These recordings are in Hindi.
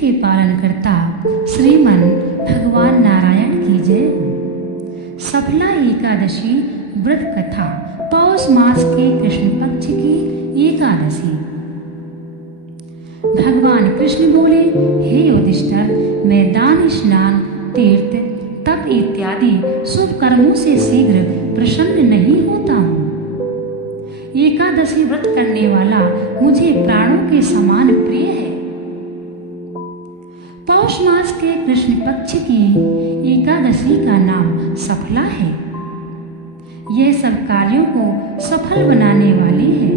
के पालनकर्ता श्रीमन भगवान नारायण की जय हो। सफला एकादशी व्रत कथा। पौष मास के कृष्ण पक्ष की एकादशी। भगवान कृष्ण बोले, हे युधिष्ठिर, मैं दान, स्नान, तीर्थ, तप इत्यादि शुभ कर्मों से शीघ्र प्रसन्न नहीं होता हूँ। एकादशी व्रत करने वाला मुझे प्राणों के समान प्रिय है। पौष मास के कृष्ण पक्ष की एकादशी का नाम सफला है। यह सब कार्यों को सफल बनाने वाली है।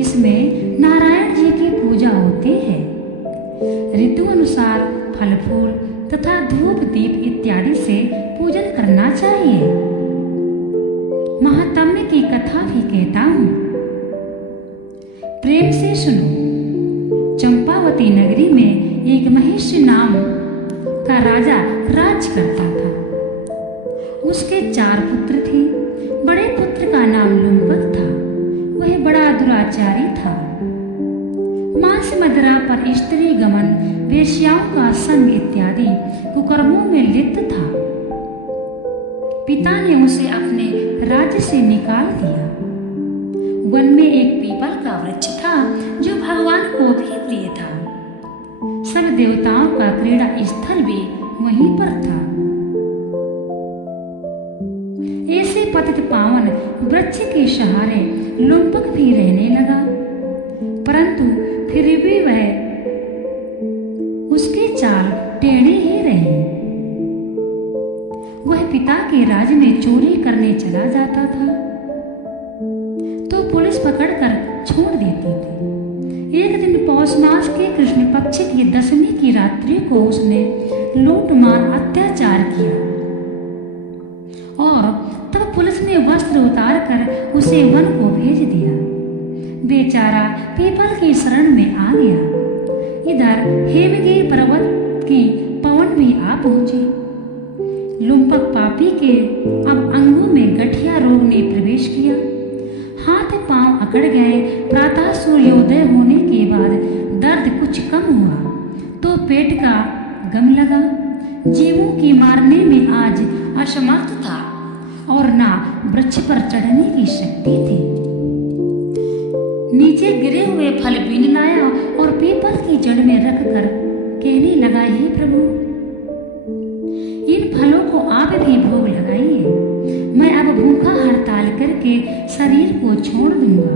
इसमें नारायण जी की पूजा होती है। ऋतु अनुसार फल फूल तथा धूप दीप इत्यादि से पूजन करना चाहिए। महात्म्य की कथा भी कहता हूँ, प्रेम से सुनो। चंपावती नगरी में एक महिषी नाम का राजा राज करता था। उसके 4 पुत्र थे। बड़े पुत्र का नाम लुम्पक था। वह बड़ा दुराचारी था। मांस मदिरा पर स्त्री गमन, वेश्याओं का संग इत्यादि कुकर्मों में लिप्त था। पिता ने उसे अपने राज्य से निकाल दिया। वन में एक पीपल का वृक्ष था जो भगवान को भी प्रिय था। सब देवताओं का क्रीड़ा स्थल भी वहीं पर था। ऐसे पतित पावन वृक्ष के सहारे लुम्पक भी रहने लगा, परंतु फिर भी वह उसके चाल टेढ़े ही रहे। वह पिता के राज में चोरी करने चला जाता था तो पुलिस पकड़कर छोड़ देती थी। एक दिन पौष मास के कृष्ण पक्ष की 10वीं की रात्रि को उसने लूटमार अत्याचार किया और तब पुलिस ने वस्त्र उतार कर उसे वन को भेज दिया। बेचारा पीपल की शरण में आ गया। इधर हेमगिरी पर्वत की पवन भी आ पहुंची। लुम्पक पापी के अब अंगों में गठिया रोग ने प्रवेश किया। हाथ पांव अकड़ गए। प्रातः सूर्योदय होने के बाद दर्द कुछ कम हुआ तो पेट का गम लगा। जीवों की मारने में आज असमर्थ था और ना वृक्ष पर चढ़ने की शक्ति थी। नीचे गिरे हुए फल बीन लाया और पीपल की जड़ में रखकर कहने लगा, हे प्रभु, इन फलों को आप भी भोग लगाइए। मैं अब भूखा हड़ताल करके शरीर को छोड़ दूंगा।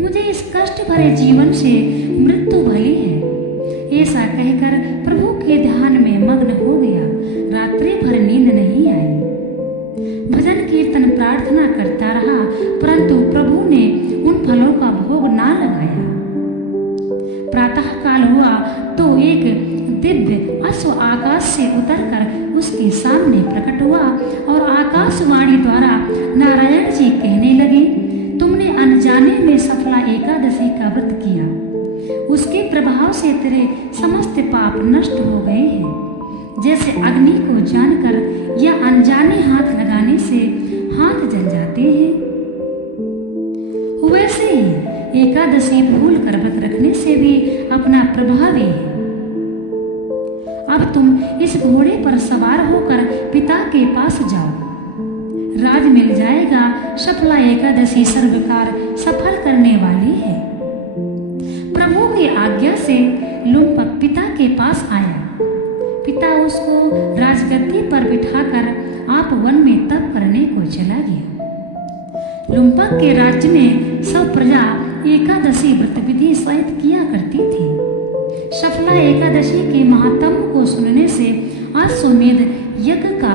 मुझे इस कष्ट भरे जीवन से मृत्यु भली है। ऐसा कहकर प्रभु के ध्यान में मग्न हो गया। रात्रि भर नींद नहीं आई। भजन कीर्तन प्रार्थना करता रहा, परंतु प्रभु ने उन फलों का भोग ना लगाया। प्रातः काल हुआ तो एक दिव्य अश्व आकाश से उतरकर उसके सामने प्रकट हुआ और आकाशवाणी द्वारा नारायण जी कहने लगे, तुमने अनजाने में सफला एकादशी का व्रत किया। उसके प्रभाव से तेरे समस्त पाप नष्ट हो गए हैं। जैसे अग्नि को जानकर या अनजाने हाथ लगाने से हाथ जल जाते हैं, वैसे ही एकादशी भूल कर व्रत रखने से भी अपना प्रभाव है। अब तुम इस घोड़े पर सवार होकर पिता के पास जाओ। राज मिल जाएगा। सफला एकादशी सर्वकार सफल करने वाली है। प्रभु की आज्ञा से लुम्पक पिता के पास आया। पिता उसको राजगद्दी पर बिठाकर आप वन में तप करने को चला गया। लुम्पक के राज्य में सब प्रजा एकादशी व्रत विधि सहित किया करती थी। सफला एकादशी के महात्म्य को सुनने से अश्वमेध यज्ञ का